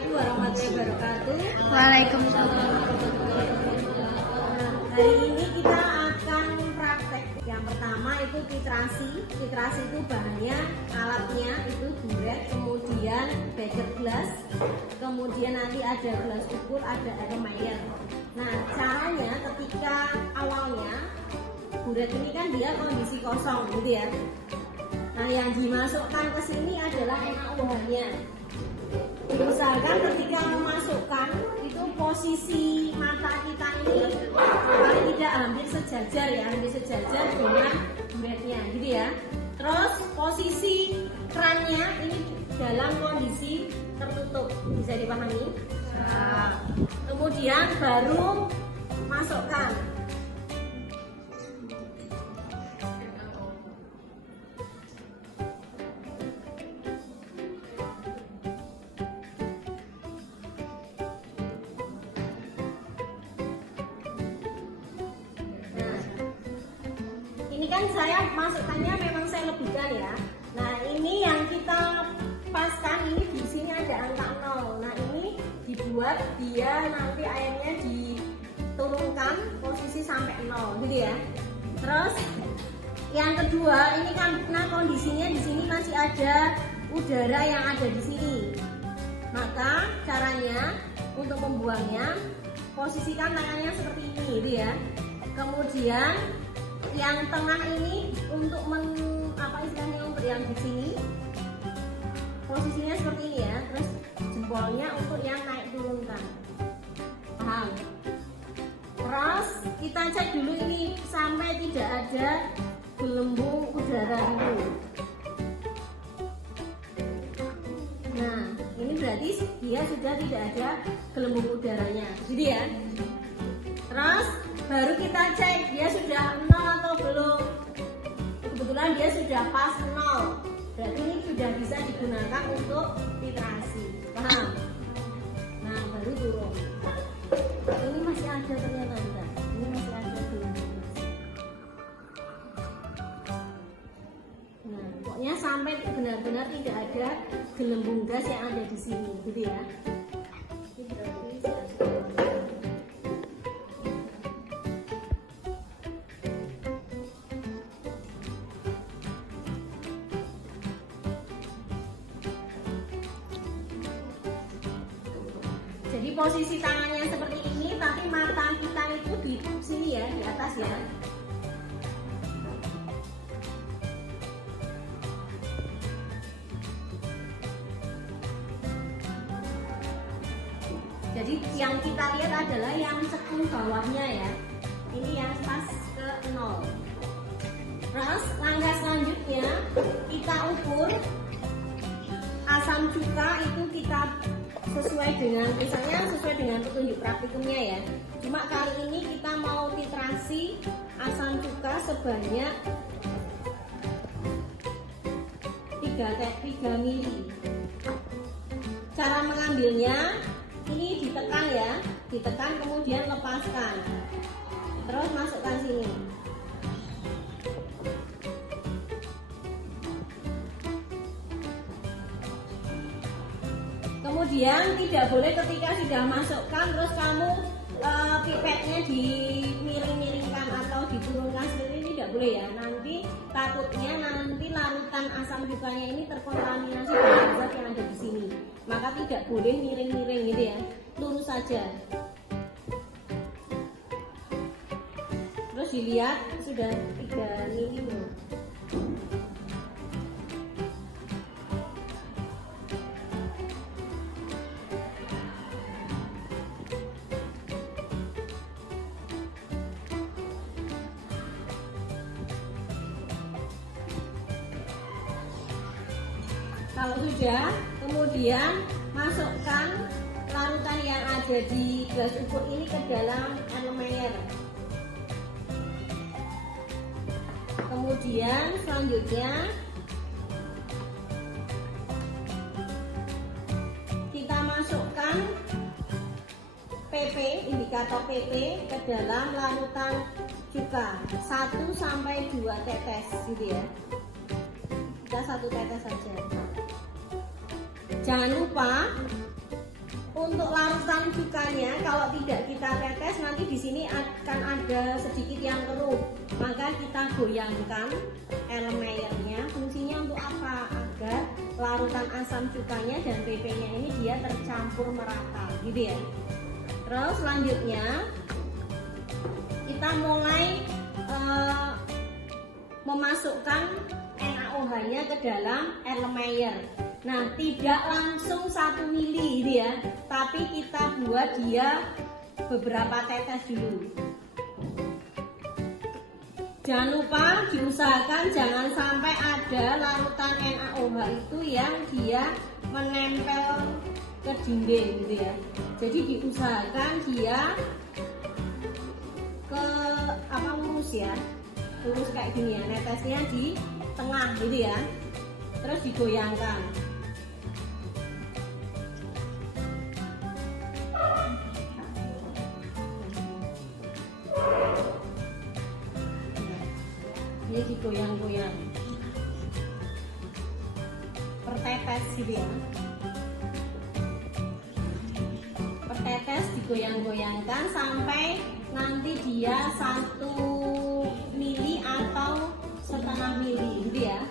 Assalamualaikum warahmatullahi wabarakatuh. Waalaikumsalam. Hari ini kita akan praktek. Yang pertama itu titrasi. Titrasi itu bahannya, alatnya itu buret, kemudian beker gelas, kemudian nanti ada gelas ukur, ada Erlenmeyer. Nah, caranya ketika awalnya buret ini kan dia kondisi kosong gitu ya. Nah, yang dimasukkan ke sini adalah NaOH-nya. Misalkan ketika memasukkan itu posisi mata kita ini paling tidak hampir sejajar ya, hampir sejajar dengan buretnya gitu ya. Terus posisi kerannya ini dalam kondisi tertutup, bisa dipahami? Nah, kemudian baru masukkan. Ini kan saya masukkannya memang saya lebihkan ya. Nah, ini yang kita paskan ini di sini ada angka 0. Nah, ini dibuat dia nanti airnya diturunkan posisi sampai 0 gitu ya. Terus yang kedua, ini kan nah kondisinya di sini masih ada udara yang ada di sini. Maka caranya untuk membuangnya posisikan tangannya seperti ini gitu ya. Kemudian yang tengah ini untuk untuk yang di sini posisinya seperti ini ya. Terus jempolnya untuk yang naik turunkan. Paham? Terus kita cek dulu ini sampai tidak ada gelembung udara dulu. Nah, ini berarti dia sudah tidak ada gelembung udaranya. Jadi ya. Terus baru kita cek dia sudah 0 atau belum. Kebetulan dia sudah pas 0. Berarti ini sudah bisa digunakan untuk titrasi. Paham? Nah, baru turun. Ini masih ada ternyata enggak. Ini masih ada belum. Nah, pokoknya sampai benar-benar tidak ada gelembung gas yang ada di sini, gitu ya. Ini berarti jadi posisi tangannya seperti ini, tapi mata kita itu di sini ya, di atas ya. Jadi yang kita lihat adalah yang sekung bawahnya ya. Ini yang pas ke 0. Terus langkah selanjutnya kita ukur asam cuka itu kita sesuai dengan misalnya sesuai dengan petunjuk praktikumnya ya. Cuma kali ini kita mau titrasi asam cuka sebanyak 3 mili. Cara mengambilnya ini ditekan ya, ditekan kemudian lepaskan. Terus masukkan sini. Kemudian tidak boleh ketika sudah masukkan terus kamu pipetnya dimiring-miringkan atau diturunkan sendiri, tidak boleh ya. Nanti takutnya nanti larutan asam cukanya ini terkontaminasi dengan zat yang ada di sini. Maka tidak boleh miring-miring gitu ya, lurus saja. Terus dilihat sudah 3 mili belum? Kalau sudah, kemudian masukkan larutan yang ada di gelas ukur ini ke dalam Erlenmeyer. Kemudian selanjutnya kita masukkan PP, indikator PP ke dalam larutan cuka 1 sampai 2 tetes gitu ya. Kita 1 tetes saja. Jangan lupa untuk larutan cukanya kalau tidak kita tetes nanti di sini akan ada sedikit yang keruh, maka kita goyangkan Erlenmeyernya. Fungsinya untuk apa? Agar larutan asam cukanya dan pepenya ini dia tercampur merata gitu ya. Terus selanjutnya kita mulai memasukkan NaOH-nya ke dalam Erlenmeyer. Nah, tidak langsung 1 mili gitu ya, tapi kita buat dia beberapa tetes dulu. Jangan lupa diusahakan jangan sampai ada larutan NaOH itu yang dia menempel ke dinding gitu ya. Jadi diusahakan dia ke lurus ya, lurus kayak gini ya, netesnya di tengah gitu ya. Terus digoyangkan. Ini digoyang-goyang per tetes gitu ya, per tetes digoyang-goyangkan sampai nanti dia 1 mili atau setengah mili gitu ya.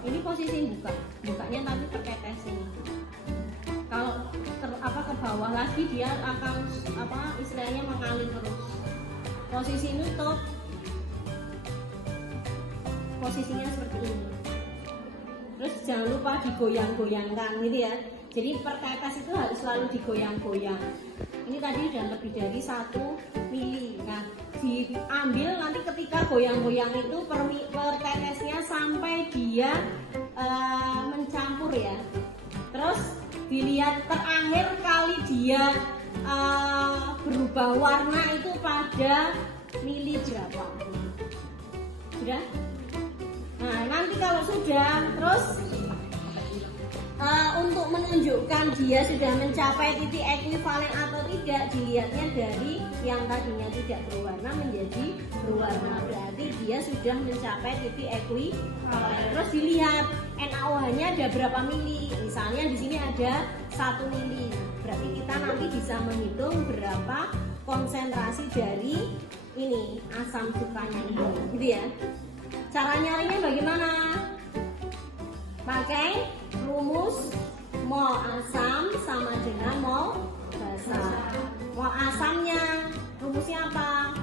Ini posisi bukanya tapi tertetes ini. Kalau ke bawah lagi dia akan istilahnya mengalir terus. Posisi ini tutup, posisinya seperti ini. Terus jangan lupa digoyang-goyangkan gitu ya. Jadi per tetes itu harus selalu digoyang-goyang. Ini tadi udah lebih dari 1 mili. Nah, diambil nanti ketika goyang-goyang itu per tetesnya sampai dia mencampur ya. Terus dilihat terakhir kali dia berubah warna itu pada mili berapa. Sudah? Nah, nanti kalau sudah, terus untuk menunjukkan dia sudah mencapai titik ekuivalen atau tidak, dilihatnya dari yang tadinya tidak berwarna menjadi berwarna, berarti dia sudah mencapai titik ekuivalen. Terus dilihat NaOH-nya ada berapa mili, misalnya di sini ada 1 mili, berarti kita nanti bisa menghitung berapa konsentrasi dari ini asam cukanya ini, gitu ya. Cara nyarinya bagaimana? Pakai rumus mol asam sama dengan mol basa. Mol asamnya rumusnya apa?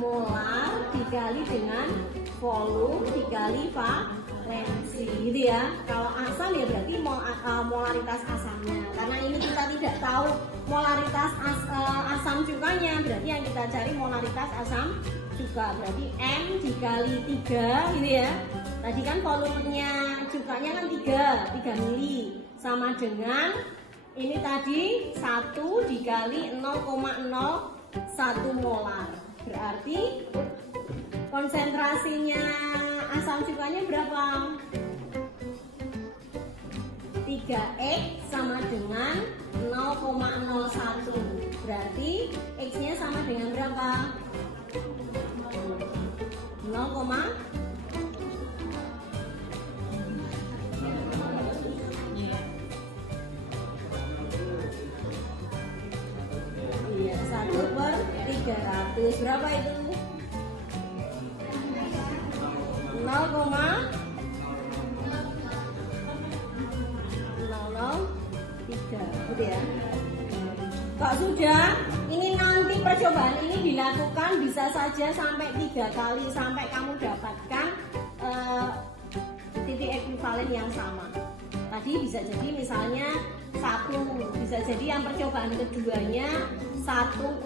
Molar dikali dengan volume dikali valensi gitu ya. Kalau asam ya berarti molaritas asamnya. Karena ini kita tidak tahu molaritas asam cukanya, berarti yang kita cari molaritas asam cuka, berarti M dikali 3 gitu ya. Tadi kan volumenya cukanya kan 3 mili, sama dengan ini tadi 1 dikali 0,01 molar. Berarti konsentrasinya asam cukanya berapa? 3X sama dengan 0,01. Berarti X-nya sama dengan berapa? 0, iya 1/300 berapa itu? 0,003 gitu ya. Kalau sudah, ini nanti percobaan ini dilakukan bisa saja sampai 3 kali sampai kamu dapatkan titik ekuivalen yang sama. Tadi bisa jadi misalnya 1, bisa jadi yang percobaan keduanya 1,5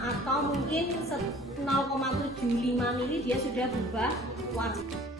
atau mungkin 0,75 mili dia sudah berubah warna.